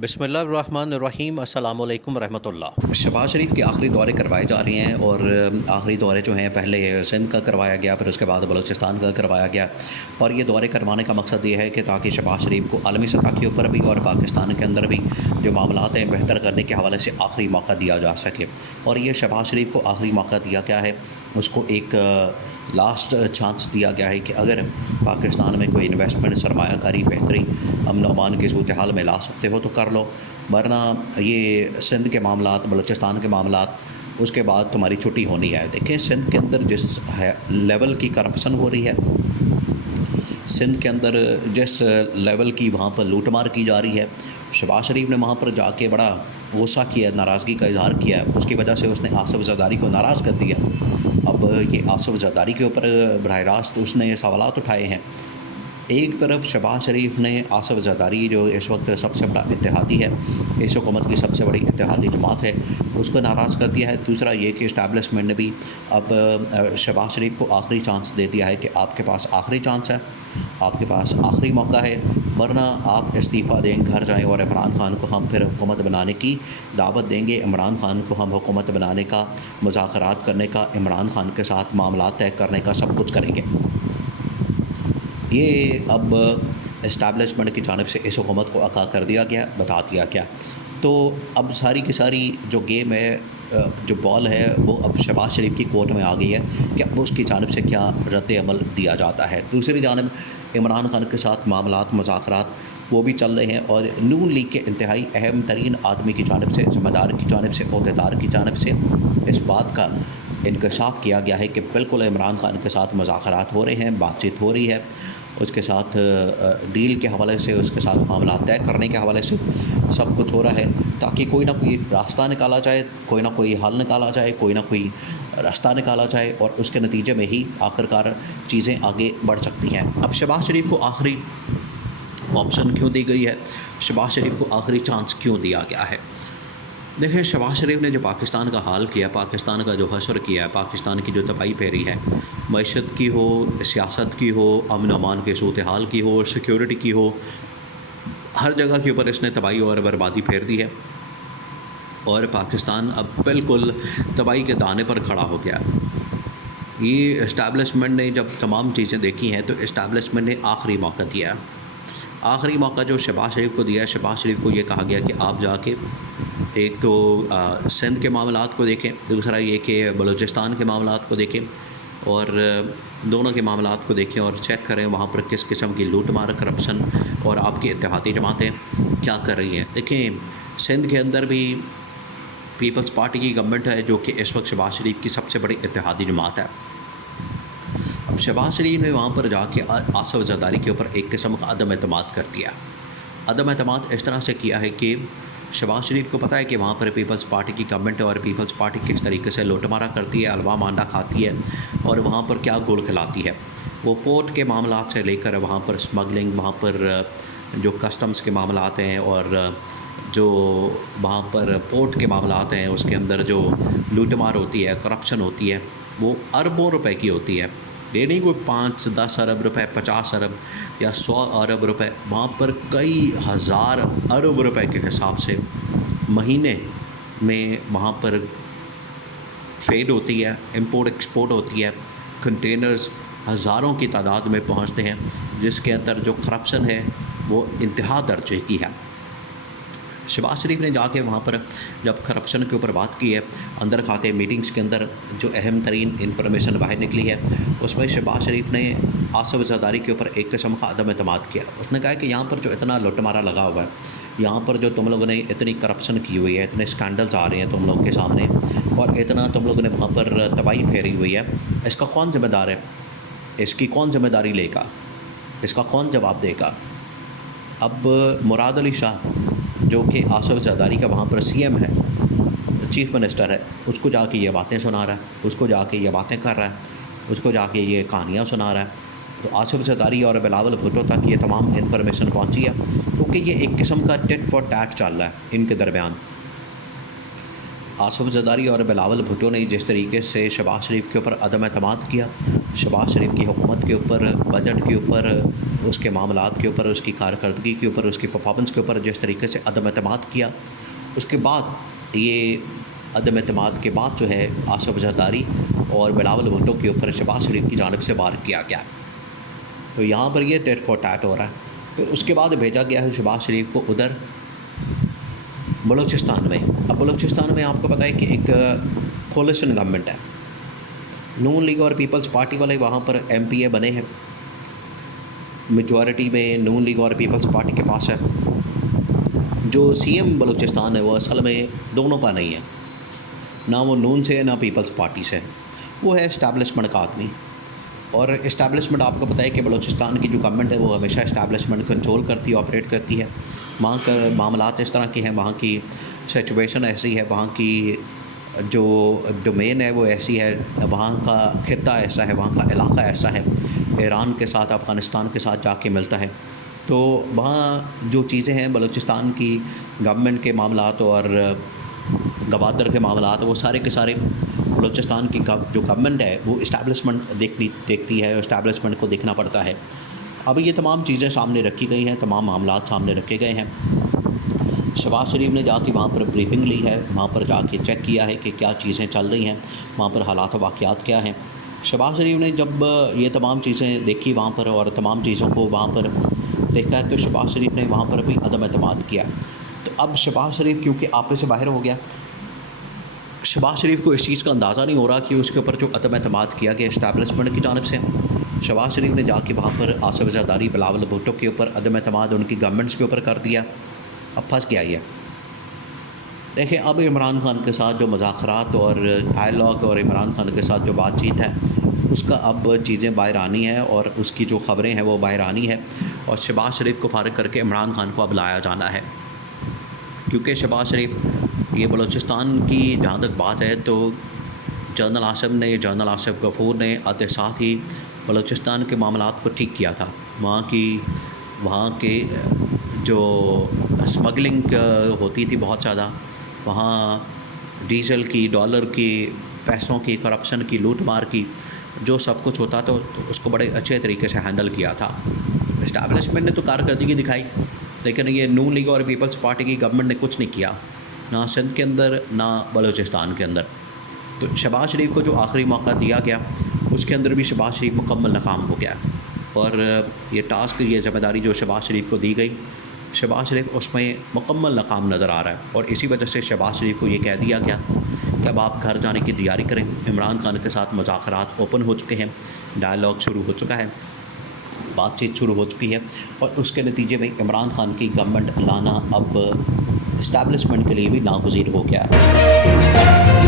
बिस्मिल्लाहिर्रहमानिर्रहीम अस्सलामु अलैकुम रहमतुल्लाह। शहबाज शरीफ के आखिरी दौरे करवाए जा रहे हैं और आखिरी दौरे जो हैं पहले सिंध का करवाया गया, फिर उसके बाद बलूचिस्तान का करवाया गया। और ये दौरे करवाने का मकसद ये है कि ताकि शहबाज शरीफ को आलमी सतह के ऊपर भी और पाकिस्तान के अंदर भी जो मामलात हैं बेहतर करने के हवाले से आखिरी मौका दिया जा सके। और ये शहबाज शरीफ को आखिरी मौका दिया गया है, उसको एक लास्ट चांस दिया गया है कि अगर पाकिस्तान में कोई इन्वेस्टमेंट, सरमायाकारी, बेहतरी, अमन अमान की सूरत हाल में ला सकते हो तो कर लो, वरना ये सिंध के मामलात, बलूचिस्तान के मामलात, उसके बाद तुम्हारी छुट्टी होनी है। देखें सिंध के अंदर जिस लेवल की करप्शन हो रही है, सिंध के अंदर जिस लेवल की वहाँ पर लूटमार की जा रही है, शहबाज शरीफ ने वहाँ पर जाके बड़ा गुस्सा किया, नाराज़गी का इजहार किया। उसकी वजह से उसने आसिफ ज़रदारी को नाराज़ कर दिया। अब ये आसिफ ज़रदारी के ऊपर बराह रास्त उसने सवालात उठाए हैं। एक तरफ शहबाज शरीफ ने आसिफ ज़रदारी जो इस वक्त सबसे बड़ा इत्तेहादी है, इस हुकूमत की सबसे बड़ी इत्तेहादी जमात है, उसको नाराज़ कर दिया है। दूसरा ये कि इस्टेब्लिशमेंट ने भी अब शहबाज शरीफ को आखिरी चांस दे दिया है कि आपके पास आखिरी चांस है, आपके पास आखिरी मौका है, वरना आप इस्तीफ़ा दें, घर जाएँ और इमरान खान को हम फिर हुकूमत बनाने की दावत देंगे। इमरान खान को हम हुकूमत बनाने का, मुज़ाकरात करने का, इमरान खान के साथ मामलात तय करने का सब कुछ करेंगे। ये अब इस्टेब्लिशमेंट की जानिब से इस हुकूमत को आगाह कर दिया गया, बता दिया गया। तो अब सारी की सारी जो गेम है, जो बॉल है, वो अब शहबाज शरीफ की कोर्ट में आ गई है कि अब उसकी जानिब से क्या रद्द अमल दिया जाता है। दूसरी जानिब इमरान खान के साथ मामलात, मुज़ाकरात वो भी चल रहे हैं और नून लीग के इंतहाई अहम तरीन आदमी की जानिब से, ज़िम्मेदार की जानिब से, ओहदेदार की जानिब से इस बात का इंकशाफ किया गया है कि बिल्कुल इमरान खान के साथ मुज़ाकरात हो रहे हैं, बातचीत हो रही है, उसके साथ डील के हवाले से, उसके साथ मामला तय करने के हवाले से सब कुछ हो रहा है, ताकि कोई ना कोई रास्ता निकाला जाए, कोई ना कोई हल निकाला जाए, कोई ना कोई रास्ता निकाला जाए और उसके नतीजे में ही आखिरकार चीज़ें आगे बढ़ सकती हैं। अब शहबाज शरीफ को आखिरी ऑप्शन क्यों दी गई है, शहबाज शरीफ को आखिरी चांस क्यों दिया गया है? देखें, शहबाज शरीफ ने जो पाकिस्तान का हाल किया, पाकिस्तान का जो हशर किया है, पाकिस्तान की जो तबाही फेरी है, मईशत की हो, सियासत की हो, अमन अमान के सूरत हाल की हो, सिक्योरिटी की हो, हर जगह के ऊपर इसने तबाही और बर्बादी फेर दी है और पाकिस्तान अब बिल्कुल तबाही के दाने पर खड़ा हो गया। ये इस्टेब्लिशमेंट ने जब तमाम चीज़ें देखी हैं तो इस्टेब्लिशमेंट ने आखिरी मौका दिया। आखिरी मौका जो शहबाज शरीफ को दिया है, शहबाज शरीफ को ये कहा गया कि आप जाके एक तो सिंध के मामलात को देखें, दूसरा ये कि बलूचिस्तान के मामलात को देखें और दोनों के मामलात को देखें और चेक करें वहाँ पर किस किस्म की लूट मार, करप्शन और आपकी इत्तेहादी जमातें क्या कर रही हैं। देखें, सिंध के अंदर भी पीपल्स पार्टी की गवर्नमेंट है जो कि इस वक्त शहबाज शरीफ की सबसे बड़ी इत्तेहादी जमात है। अब शहबाज शरीफ ने वहाँ पर जाके आसिफ ज़रदारी के ऊपर एक किस्म का अदम एतमाद कर दिया। अदम एतमाद इस तरह से किया है कि शहबाज शरीफ को पता है कि वहाँ पर पीपल्स पार्टी की गवर्नमेंट है और पीपल्स पार्टी किस तरीके से लूटमारा करती है, हलवा मांडा खाती है और वहाँ पर क्या गुल खिलाती है। वो पोर्ट के मामलात से लेकर वहाँ पर स्मगलिंग, वहाँ पर जो कस्टम्स के मामलात हैं और जो वहाँ पर पोर्ट के मामलात हैं, उसके अंदर जो लूटमार होती है, करप्शन होती है, वो अरबों रुपए की होती है। ये नहीं कोई 5-10 अरब रुपए, 50 अरब या 100 अरब रुपए, वहाँ पर कई हज़ार अरब रुपए के हिसाब से महीने में वहाँ पर ट्रेड होती है, इंपोर्ट एक्सपोर्ट होती है। कंटेनर्स हज़ारों की तादाद में पहुँचते हैं, जिसके अंदर जो करप्शन है वो इंतहा दर्जे की है। शहबाज शरीफ ने जाके वहाँ पर जब करप्शन के ऊपर बात की है, अंदर खाते मीटिंग्स के अंदर जो अहम तरीन इंफॉर्मेशन बाहर निकली है, उसमें शहबाज शरीफ ने आसिफ ज़रदारी के ऊपर एक किस्म का अदम एतमाद किया। उसने कहा कि यहाँ पर जो इतना लुटमारा लगा हुआ है, यहाँ पर जो तुम लोगों ने इतनी करप्शन की हुई है, इतने स्कैंडल्स आ रहे हैं तुम लोगों के सामने और इतना तुम लोगों ने वहाँ पर तबाही फेरी हुई है, इसका कौन ज़िम्मेदार है? इसकी कौन ज़िम्मेदारी लेगा? इसका कौन जवाब देगा? अब मुराद अली शाह जो कि आसिफ ज़रदारी का वहाँ पर सीएम है, चीफ़ मिनिस्टर है, उसको जाके ये बातें सुना रहा है, उसको जाके ये बातें कर रहा है, उसको जाके ये कहानियाँ सुना रहा है। तो आसिफ ज़रदारी और बिलावल भुट्टो तक ये तमाम इन्फॉर्मेशन पहुँची है, क्योंकि ये एक किस्म का टिट फॉर टैट चल रहा है इनके दरमियान। आसिफ जरदारी और बिलावल भुट्टो ने जिस तरीके से शहबाज शरीफ के ऊपर अदम एतमाद किया, शहबाज शरीफ की हुकूमत के ऊपर, बजट के ऊपर, उसके मामलात के ऊपर, उसकी कारकर्दगी के ऊपर, उसकी परफॉर्मेंस के ऊपर जिस तरीके से अदम एतमाद किया, उसके बाद ये अदम एतमाद के बाद जो है आसिफ जरदारी और बिलावल भुट्टो के ऊपर शहबाज शरीफ की जानिब से वार किया गया। तो यहाँ पर ये टेट फॉर टैट हो रहा है। फिर उसके बाद भेजा गया है शहबाज शरीफ को उधर बलूचिस्तान में। अब बलूचिस्तान में आपको पता है कि एक कोलिशन गवर्नमेंट है, नून लीग और पीपल्स पार्टी वाले वहाँ पर MPA बने हैं, मेजॉरिटी में नून लीग और पीपल्स पार्टी के पास है। जो CM बलूचिस्तान है वो असल में दोनों का नहीं है, ना वो नून से है ना पीपल्स पार्टी से, वो है इस्टेब्लिशमेंट का आदमी। और इस्टेब्लिशमेंट आपको पता है कि बलूचिस्तान की जो गवर्नमेंट है वो हमेशा इस्टेब्लिशमेंट कंट्रोल करती है, ऑपरेट करती है। वहाँ का मामलात इस तरह के हैं, वहाँ की सिचुएशन ऐसी है, वहाँ की जो डोमेन है वो ऐसी है, वहाँ का खित्ता ऐसा है, वहाँ का इलाका ऐसा है, ईरान के साथ, अफ़गानिस्तान के साथ जाके मिलता है। तो वहाँ जो चीज़ें हैं बलूचिस्तान की गवर्नमेंट के मामलात और गवादर के मामलात, वो सारे के सारे बलूचिस्तान की जो गवर्नमेंट है वो इस्टेब्लिशमेंट देखती है, इस्टेब्लिशमेंट को देखना पड़ता है। अब ये तमाम चीज़ें सामने रखी गई हैं, तमाम मामलात सामने रखे गए हैं। शहबाज शरीफ ने जाके वहाँ पर ब्रीफिंग ली है, वहाँ पर जाके चेक किया है कि क्या चीज़ें चल रही हैं, वहाँ पर हालात वाक़यात क्या हैं। शहबाज शरीफ ने जब ये तमाम चीज़ें देखी वहाँ पर और तमाम चीज़ों को वहाँ पर देखा है, तो शहबाज शरीफ ने वहाँ पर भी अदम एतमाद किया। तो अब शहबाज शरीफ क्योंकि आपे से बाहर हो गया, शहबाज शरीफ को इस चीज़ का अंदाज़ा नहीं हो रहा कि उसके ऊपर जो अदम एतमाद किया गया इस्टेब्लिशमेंट की जानिब से, शहबाज शरीफ ने जाके वहाँ पर आसिफ जरदारी, बिलावल भुट्टो के ऊपर अदम एतमाद उनकी गवर्नमेंट्स के ऊपर कर दिया। अब फंस गया ये। देखिए, अब इमरान खान के साथ जो मुज़ाकरात और डायलॉग और इमरान खान के साथ जो बातचीत है उसका अब चीज़ें बाहर आनी है और उसकी जो ख़बरें हैं वो बाहर आनी है, और शहबाज शरीफ को फारिग करके इमरान खान को अब लाया जाना है। क्योंकि शहबाज शरीफ, ये बलूचिस्तान की जहाँ तक बात है तो जनरल आसिफ गफूर ने आते साथ ही बलूचिस्तान के मामलात को ठीक किया था। वहाँ के जो स्मगलिंग होती थी बहुत ज़्यादा, वहाँ डीज़ल की, डॉलर की, पैसों की, करप्शन की, लूट मार की, जो सब कुछ होता तो उसको बड़े अच्छे तरीके से हैंडल किया था। इस्टेब्लिशमेंट ने तो कारकर्दगी दिखाई, लेकिन ये नून लीग और पीपल्स पार्टी की गवर्नमेंट ने कुछ नहीं किया, ना सिंध के अंदर ना बलूचिस्तान के अंदर। तो शहबाज शरीफ को जो आखिरी मौका दिया गया उसके अंदर भी शहबाज शरीफ मुकम्मल नाकाम हो गया, और ये टास्क, ये ज़िम्मेदारी जो शहबाज शरीफ को दी गई, शहबाज शरीफ उसमें मुकम्मल नाकाम नज़र आ रहा है। और इसी वजह से शहबाज शरीफ को ये कह दिया गया कि अब आप घर जाने की तैयारी करें। इमरान खान के साथ मुज़ाकरात ओपन हो चुके हैं, डायलॉग शुरू हो चुका है, बातचीत शुरू हो चुकी है, और उसके नतीजे में इमरान खान की गवर्नमेंट लाना अब इस्टेब्लिशमेंट के लिए भी नागुज़ीर हो गया है।